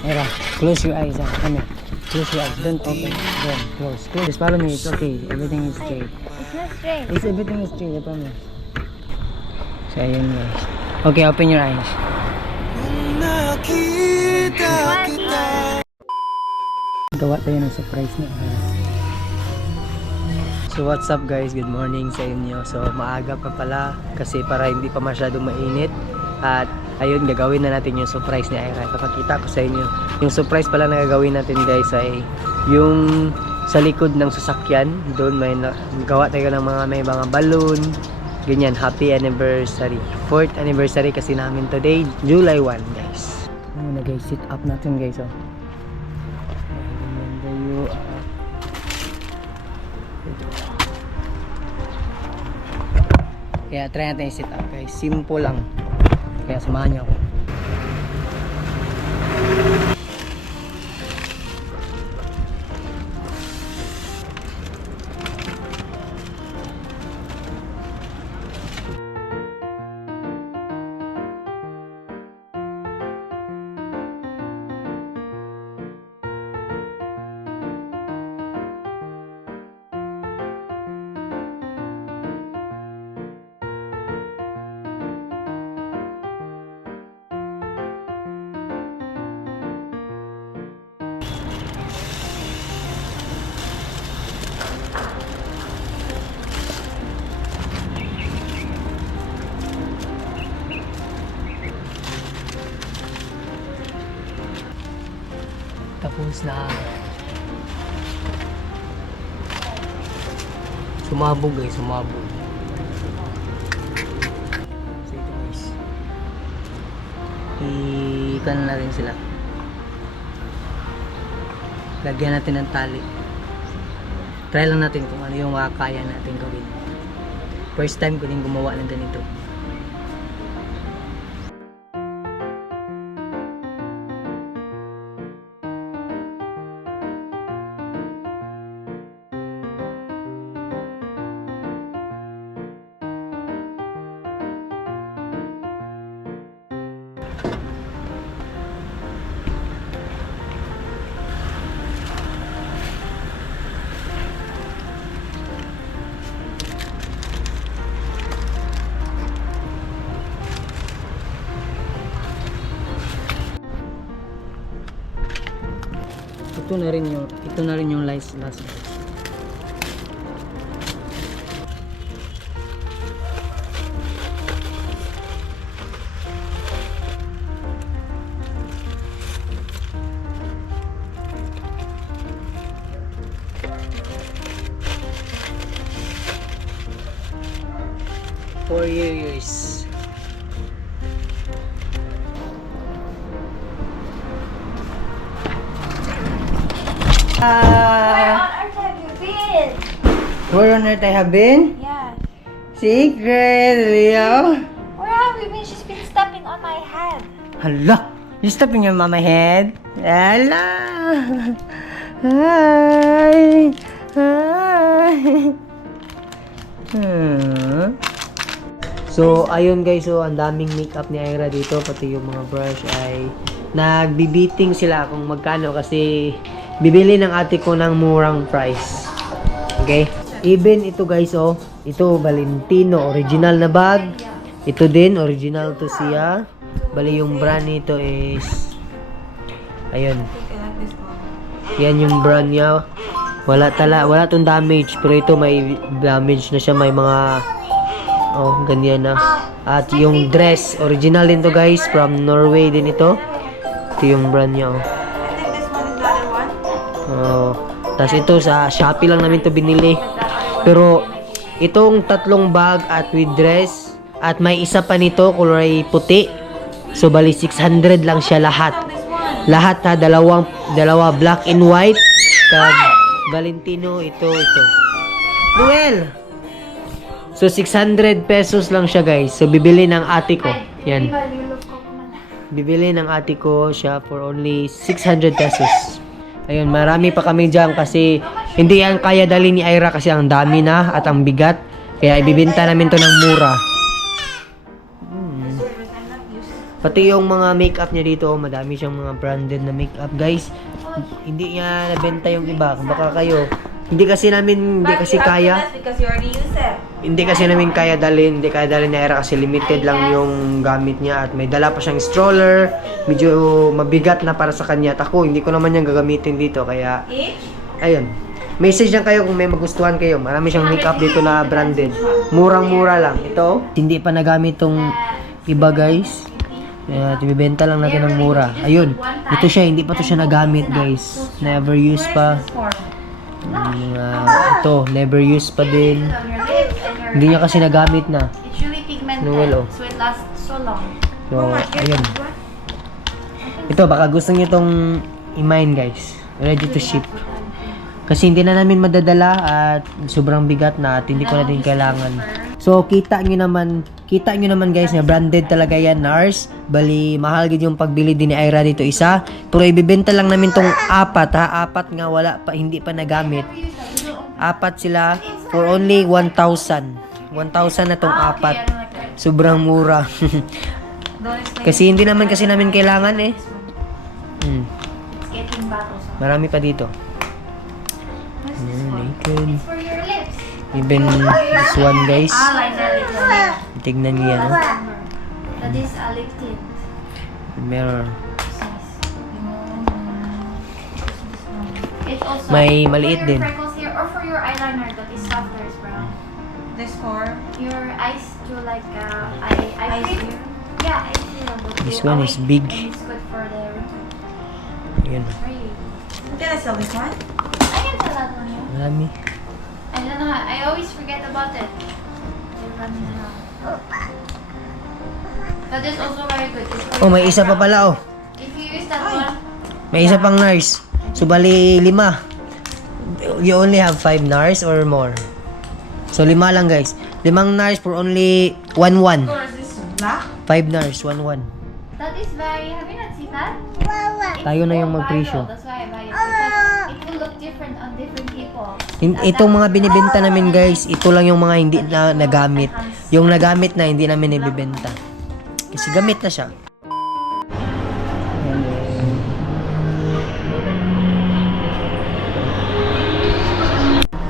Ira, close your eyes. Come here. Close your eyes. Don't open. Don't close. Close. Just follow me. It's okay. Everything is straight. It's not straight. It's everything is straight. I promise. So, ayun guys. Okay, open your eyes. Gawa tayo ng surprise na. So what's up guys, good morning sa inyo. So maaga pa pala kasi para hindi pa masyadong mainit. At ayun, gagawin na natin yung surprise ni Ira. Papakita ko sa inyo. Yung surprise pala na gagawin natin guys ay yung sa likod ng sasakyan. Doon may gawa tayo ng may mga balloon. Ganyan, happy anniversary. 4th anniversary kasi namin today, July 1 guys. Ano na guys, sit up natin guys. Oh. Kaya try natin i-sit up guys. Simple lang. Kaya samahan niyo ako. Tapos na sumabog guys, sumabog. So ito guys, ikan na rin sila. Lagyan natin ng tali. Try lang natin kung ano yung makakaya natin gawin. First time ko din gumawa ng ganito. Ito na rin yung last. 4 years. Where on earth have you been? Where on earth I have been? Yeah. Secret, Leo. Where have you been? She's been stepping on my head. Hala, you stepping your mama head? Hala. Hi. Hi. So, ayun guys, so ang daming makeup ni Ira dito, pati yung mga brush ay nagbibiting sila kung magkano kasi bibili ng ate ko ng murang price. Okay? Even ito guys, oh, ito Valentino, original na bag. Ito din, original to siya. Bali yung brand nito is ayun. Yan yung brand niya. Wala tong damage, pero ito may damage na siya, may mga oh, ganyan na. At yung dress, original din to guys, from Norway din ito. Ito yung brand niya, oh. Oh, tas ito sa Shopee lang namin to binili. Pero itong tatlong bag at with dress at may isa pa nito kulay puti. So bali 600 lang siya lahat. Lahat ha, dalawa black and white. Kag Valentino ito. Noel. So 600 pesos lang siya guys. So bibili ng ate ko. Yan. Bibili ng ate ko siya for only 600 pesos. Ayun, marami pa kami dyan kasi hindi yan kaya dali ni Ira kasi ang dami na at ang bigat. Kaya ibibenta namin to ng mura. Pati yung mga makeup niya dito, madami siyang mga branded na makeup, guys. Hindi niya nabenta yung iba. Baka kayo, hindi kasi kaya. Because you already use it. Hindi kasi namin kaya dalhin ni Ira kasi limited lang yung gamit niya at may dala pa siyang stroller. Medyo mabigat na para sa kanya. At ako, hindi ko naman yung gagamitin dito. Kaya, ayun. Message lang kayo kung may magustuhan kayo. Marami siyang makeup dito na branded. Murang-mura lang. Ito, hindi pa nagamit tong iba, guys. Kaya, ibibenta lang natin ng mura. Ayun. Ito siya, hindi pa to siya nagamit, guys. Never use pa. Ito, never use pa din. Hindi niya kasi nagamit na. It's really pigmented, Noel, oh. so it lasts so long. So, ayun. Ito, baka gusto niyo itong i-mine, guys. Ready to ship. Kasi hindi na namin madadala at sobrang bigat na at hindi ko na din kailangan. So, kita nyo naman guys na branded talaga yan, NARS. Bali, mahal gid yung pagbili din ni Ira dito isa. Pero ibibenta lang namin tong apat ha. Apat nga wala pa, hindi pa nagamit. Apat sila for only 1,000. 1,000 na tong apat. Sobrang mura. Kasi hindi naman kasi namin kailangan eh. It's getting battles. Marami pa dito. Naked. For your lips. Even this one, guys. Eyeliner lip. Tignan niyo yan. Oh. That is a lip tint. Mirror. It's also May maliit for your din. freckles here or for your eyeliner that is softer as brown. This for? Your eyes to like eye cream. Yeah, eye cream. This one is big. And it's good for the wrinkles. Ayan. Really. Can I sell this one? I can tell that one here. Marami. I don't know. I always forget about it. They're running around. That is also very good. It's for Oh, may your isa pa eyebrow. pala oh. If you use that one, May isa pang nurse. So, bali 5. You only have 5 nurse or more? So, 5 lang guys. 5 nurse for only 1,1. Or is this black? 5 nurse, 1,1. that is very. Have you not seen that? It's Tayo na so yung magpresyo. viral. That's why I buy it because it will look different on different people. Itong mga binibenta namin guys, ito lang yung mga hindi na nagamit. Yung nagamit na hindi namin ibibenta. Kasi gamit na siya.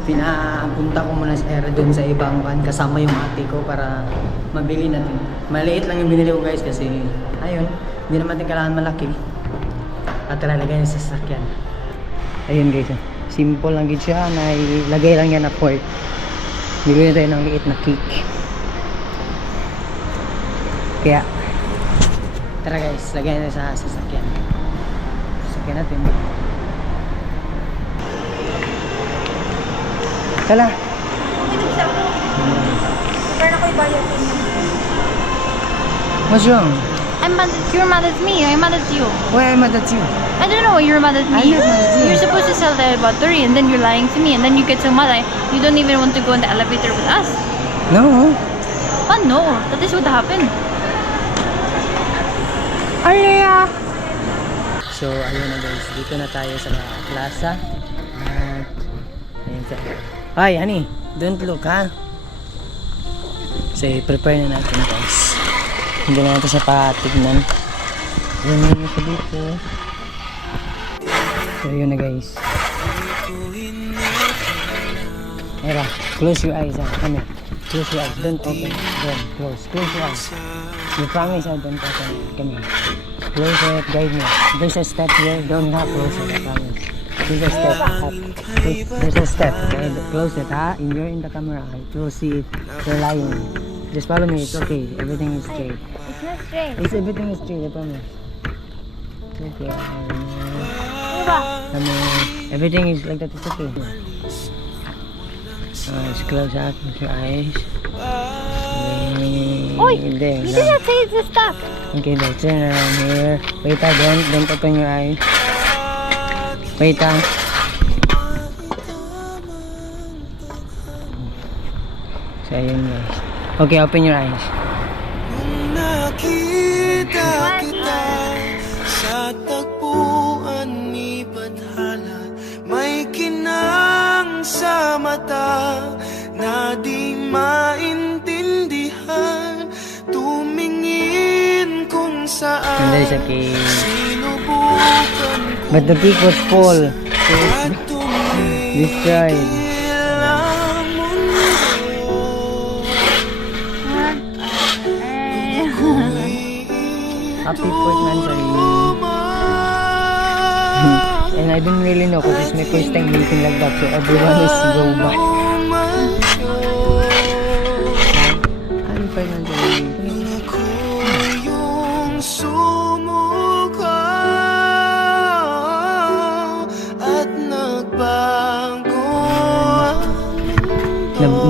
Pinapunta ko muna si Era dun sa ibang kan kasama yung ate ko para mabili natin. Maliit lang yung binili ko guys kasi ayun, hindi naman natin kailangan malaki. At lalagay niya sa sasakyan. Ayun guys, simple lang gid siya na ilagay lang yan na pork. Bigyan tayo ng liit na cake. Kaya tara guys, lagay na sa sasakyan. Sasakyan natin. Tala. Pero ako ibayad ko niya. What's wrong? I'm mad. You're mad at me. I'm mad at you. Why am I mad at you? I don't know why you're mad at me. I'm not mad at you. You're supposed to sell the battery and then you're lying to me and then you get so mad. You don't even want to go in the elevator with us. No. But no, that is what happened. Alea! So, ayun na guys. Dito na tayo sa plaza. At, ayun sa... Ay, honey. Don't look, ha? So, prepare na natin guys. Hindi na natin siya patignan. Ayun na siya dito. So, ayun na guys. Era, close your eyes, ha? Come here. Close your eyes. Don't open. Don't close. Close your eyes. You promise I don't open it. Come here. Close it. Guide me. There's a step here. Don't not close it. I promise. There's a step. Up. There's a step. Okay? Close it, ha? You're in the camera. It will see if you're lying. Just follow me. It's okay. Everything is straight. It's not straight. It's everything is straight. I promise. It's okay. Come here. Everything is like that. It's okay. Just close up. Close your eyes. Oi! There, You now. did not say it's stuck. Okay, now turn around here. Wait, don't open your eyes. Wait, So, ayun guys. Okay, open your eyes. Nakita kita sa tagpuan ni Badhala, may kinang sa mata na di maintindihan. Tumingin kung saan And there's a cake. sinubukan ko But the cake was full. So, at tumigil destroyed. ang mundo. Happy 4th anniversary. And I didn't really know because it's my first time meeting like that. So everyone is go back. Happy 4th anniversary. Ako yung sumuko at nagbago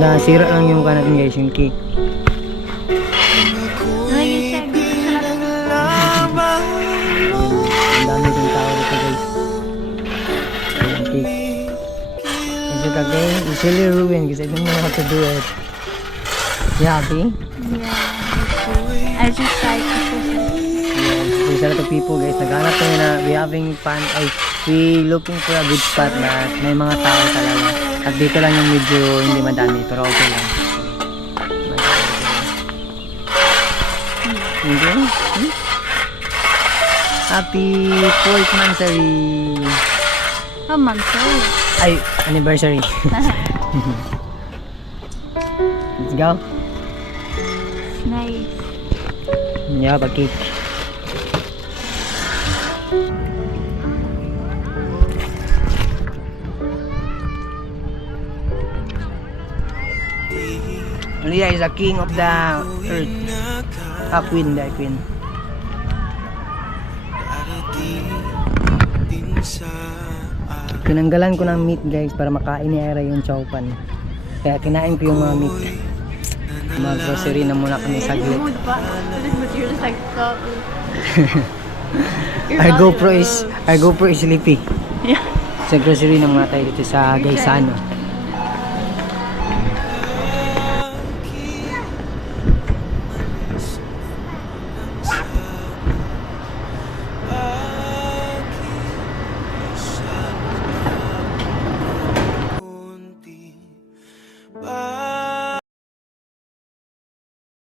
Nasira lang yung natin guys, yung cake. naglaban Ang dami din tao dito guys. Yung cake. Is it okay? It's really ruined because I don't know how to do it. You happy? I just like to Yes, there's a lot of people guys. Naghanap kami na we looking for a good spot na may mga tao talaga. At dito lang yung medyo hindi madami pero okay lang. Okay? Happy 4th anniversary! Oh, Monday. Ay, anniversary. Let's go. Nice. Yeah, cake. Leah is the king of the earth. Queen, the queen. Tinanggalan ko ng meat guys para makain ni Ira yung chowpan. Kaya kinain ko yung mga meat. Mag-grocery na muna kami saglit. Mood pa. But you're just like, stop. Our GoPro is sleepy. Yeah. Sa grocery na muna tayo dito sa Gaisano.